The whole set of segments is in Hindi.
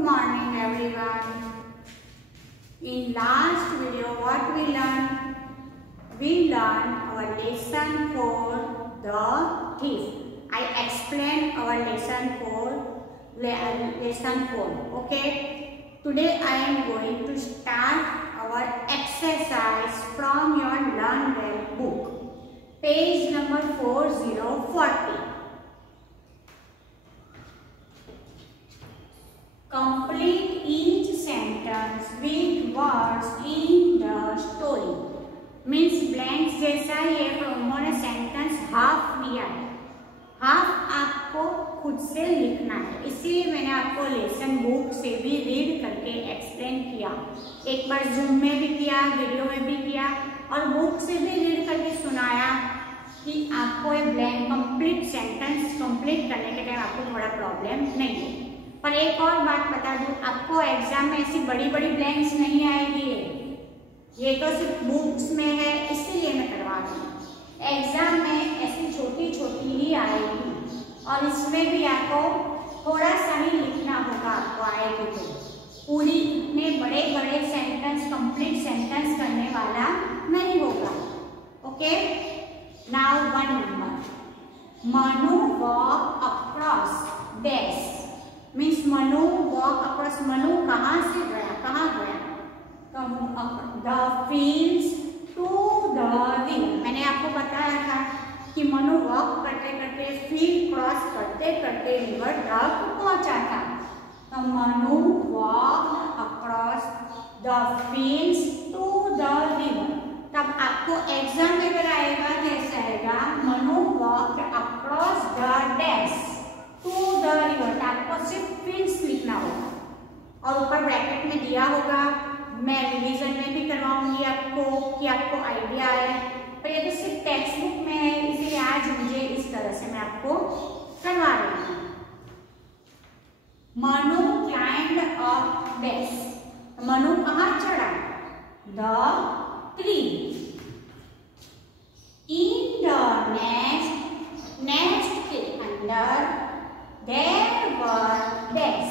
morning everyone. In last video what we learned? We learned our lesson for the thief. I explained our lesson for. Okay. Today I am going to start our exercise from your Learn Well book. Page number 4040. Complete each sentence with words in the story. Means blanks जैसा ये उन्होंने सेंटेंस हाफ लिया है, हाफ आपको खुद से लिखना है, इसीलिए मैंने आपको लेसन बुक से भी रीड करके एक्सप्लेन किया। एक बार जूम में भी किया, वीडियो में भी किया और बुक से भी रीड करके सुनाया कि आपको एक ब्लैंक कंप्लीट सेंटेंस कंप्लीट करने के टाइम आपको थोड़ा प्रॉब्लम नहीं है। पर एक और बात बता दूं, आपको एग्जाम में ऐसी बड़ी बड़ी ब्लैंक्स नहीं आएगी, ये तो सिर्फ बुक्स में है, इसीलिए मैं करवा रही हूँ। एग्जाम में ऐसी छोटी छोटी ही आएगी और इसमें भी आपको थोड़ा सा ही लिखना होगा, आपको आएगी तो पूरी इतने बड़े बड़े सेंटेंस कंप्लीट सेंटेंस करने वाला नहीं होगा। Okay, now 1 number, Manu walk across dash. Means Manu walk across, Manu कहाँ से गया, कहाँ गया? The fields to the river. मैंने आपको बताया था कि मनु वॉक करते करते फील्ड क्रॉस करते करते रिवर तक पहुंचा था। तो Manu walk across the fields to the river. तब आपको एग्जाम में अगर आएगा कैसे आएगा, Manu walk across the dash to the river. आपको सिर्फ फील्ड्स लिखना होगा और ऊपर ब्रैकेट में दिया होगा। मैं रिवीजन में भी करवाऊंगी आपको कि आपको आइडिया है, पर ये तो सिर्फ टेक्स्ट बुक में है, इसलिए आज मुझे इस तरह से मैं आपको करवा रही हूँ। Manu climb up dash. Manu कहाँ चढ़ा? The tree. In the nest के अंदर देयर वर डैश।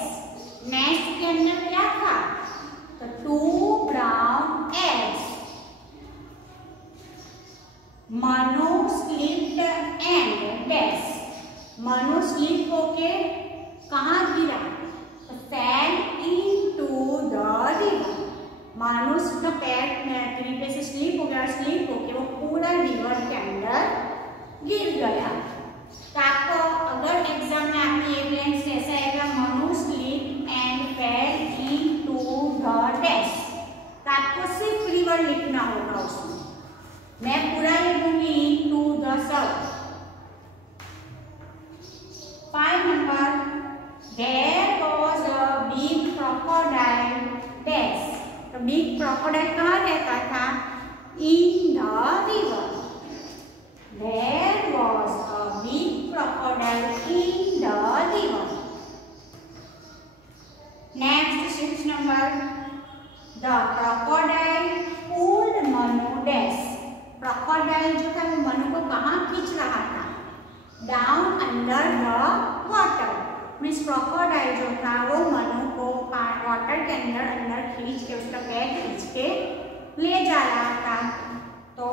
नेस्ट के अंदर क्या था? तो 2 brown eggs. Manu slipped and dash. Manu slip होके कहाँ गिरा? तो fell into the river. Manu का पैर तरीके से स्लिप हो गया, स्लिप होके वो पूरा रिवर के अंदर गिर गया। तो आपको अगर एग्जाम में आपने ये ब्लैंक्स ऐसा आएगा, Manu slip and fail into the dash, तो आपको सिर्फ रिवर लिखना होगा उसमें। मैं पूरा लिखूंगी into the sub. 5 number, there was a big crocodile dash. तो बिग क्रोकोडाइल कहाँ रहता था? In the river. There was a big crocodile in the river. Next 6 number, the crocodile pulled Manu dash. Crocodile जो था वो मनु को कहाँ खींच रहा था? Down under the water. Means crocodile जो था वो मनु को वाटर के अंदर खींच के, उसका पैर खींच के ले जा रहा था। तो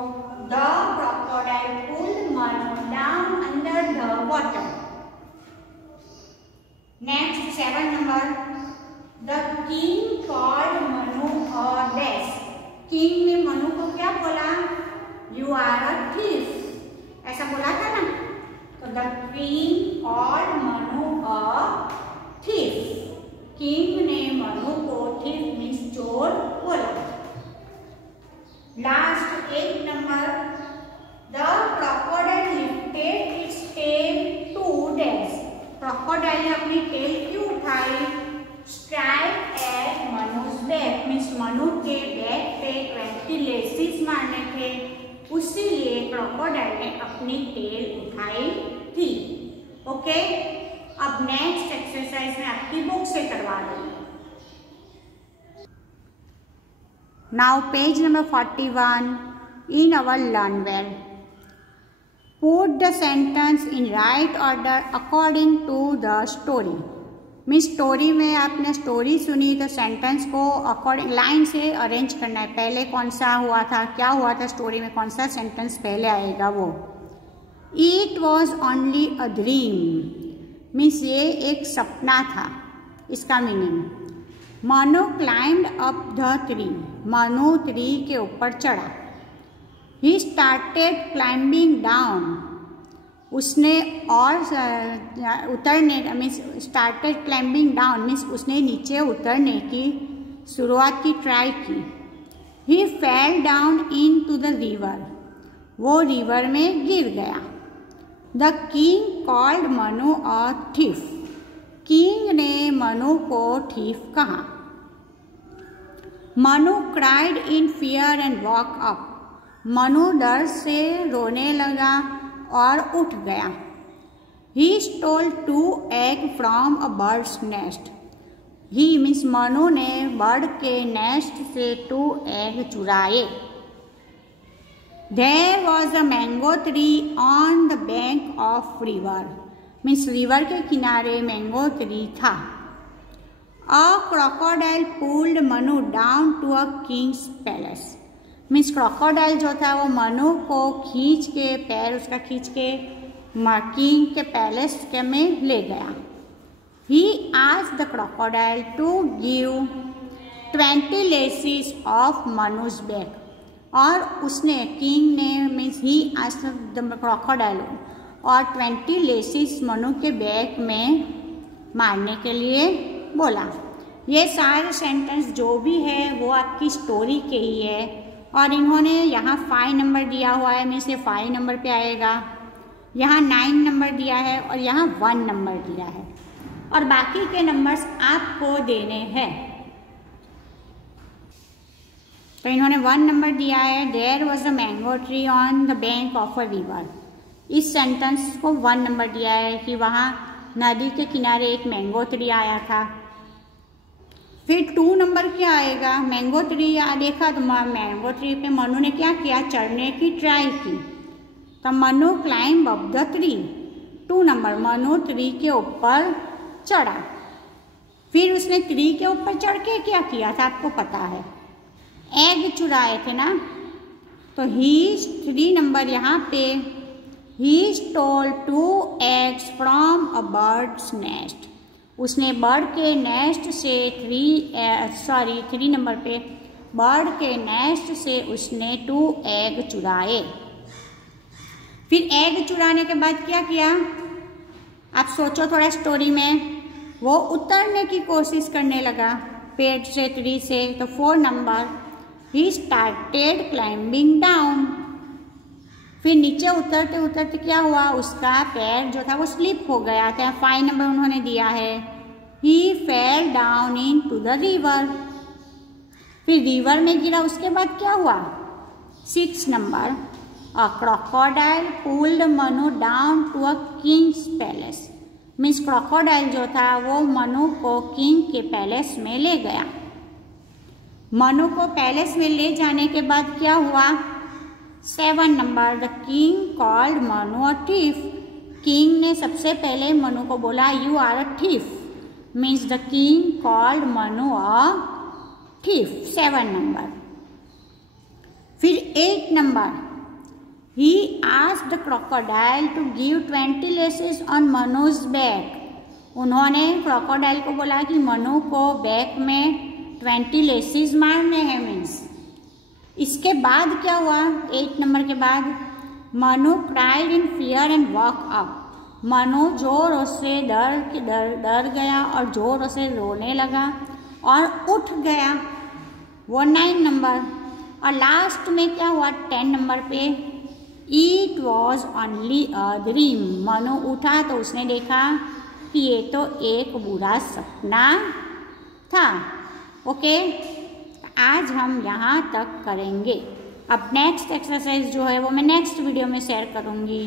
the crocodile pulled Manu down under the water. Next 7 number, the king called Manu a dash. King ने मनु को क्या बोला? यू आर अ थीफ, ऐसा बोला था ना। तो the king called Manu a thief. King ने मनु को थीफ मीन्स चोर बोला। Last 8 number, the crocodile lifted its tail to dash. Crocodile ने अपनी टेल क्यों उठाई? Strike at Manu's back. Means Manu के बैक पे 20 लेसिस मारने थे, उसीलिए क्रोकोडाइल ने अपनी टेल उठाई थी। ओके, अब नेक्स्ट एक्सरसाइज में आपकी बुक से करवा रही हूँ। Now page number 41 in our learn well. Put the sentence in right order according to the story. Means story में आपने स्टोरी सुनी तो सेंटेंस को अकॉर्डिंग लाइन से अरेंज करना है। पहले कौन सा हुआ था, क्या हुआ था स्टोरी में, कौन सा सेंटेंस पहले आएगा वो। It was only a dream means ये एक सपना था, इसका meaning. Manu climbed up the tree, Manu tree के ऊपर चढ़ा। ही स्टार्टेड क्लाइंबिंग डाउन, उसने और उतरने means started climbing down means उसने नीचे उतरने की शुरुआत की, ट्राई की। He fell down into the river, वो रिवर में गिर गया। The king called Manu a thief, king ने मनु को थीफ कहा। Manu cried in fear and woke up, Manu डर से रोने लगा और उठ गया। He stole 2 egg from a bird's nest, he means Manu ने बर्ड के नेस्ट से 2 egg चुराए। There was a mango tree on the bank of river, means river के किनारे मैंगो ट्री था। A crocodile pulled Manu down to a king's palace, means crocodile जो था वो मनु को खींच के, पैर उसका खींच के किंग के पैलेस के में ले गया। He asked the crocodile to give 20 laces of Manu's back, और उसने किंग ने means he asked the crocodile और 20 लेसिस मनु के बैक में मारने के लिए बोला। ये सारे सेंटेंस जो भी है वो आपकी स्टोरी के ही है, और इन्होंने यहाँ 5 नंबर दिया हुआ है, मीन्स ये 5 नंबर पे आएगा। यहाँ 9 नंबर दिया है और यहाँ 1 नंबर दिया है, और बाकी के नंबर्स आपको देने हैं। तो इन्होंने 1 नंबर दिया है, there was a mango tree on the bank of a river. इस सेंटेंस को 1 नंबर दिया है कि वहाँ नदी के किनारे एक मैंगो ट्री आया था। फिर 2 नंबर क्या आएगा, मैंगो ट्री देखा तो मैंगो ट्री पे मनु ने क्या किया, चढ़ने की ट्राई की, तो Manu climb up the tree. 2 number Manu tree के ऊपर चढ़ा। फिर उसने ट्री के ऊपर चढ़ के क्या किया था आपको पता है, एग चुराए थे ना। तो ही 3 नंबर यहाँ पे ही stole 2 eggs from a bird's nest, उसने बर्ड के नेस्ट से 3 नंबर पे बर्ड के नेस्ट से उसने 2 egg चुराए। फिर एग चुराने के बाद क्या किया आप सोचो थोड़ा स्टोरी में, वो उतरने की कोशिश करने लगा पेड़ से, ट्री से। तो 4 number he started climbing down, फिर नीचे उतरते उतरते क्या हुआ, उसका पैर जो था वो स्लिप हो गया था। 5 नंबर उन्होंने दिया है। He fell down into the river, फिर रिवर में गिरा। उसके बाद क्या हुआ, 6 number a crocodile pulled Manu down to a king's palace, means crocodile जो था वो मनु को किंग के पैलेस में ले गया। मनु को पैलेस में ले जाने के बाद क्या हुआ, 7 number the king called Manu a thief, king ने सबसे पहले मनु को बोला you are a thief, means the king called Manu a thief. 7 number. फिर 8 नंबर ही asked the crocodile to give 20 lashes on Manu's back, उन्होंने क्रोकोडाइल को बोला कि मनु को बैक में 20 लेसेस मारने हैं मीन्स। इसके बाद क्या हुआ, 8 नंबर के बाद Manu cried in fear and woke up, Manu जोरों से डर गया और जोरों से रोने लगा और उठ गया, वो 9 नंबर। और लास्ट में क्या हुआ 10 नंबर पे, it was only a dream, Manu उठा तो उसने देखा कि ये तो एक बुरा सपना था। ओके, आज हम यहाँ तक करेंगे। अब नेक्स्ट एक्सरसाइज जो है वो मैं नेक्स्ट वीडियो में शेयर करूँगी।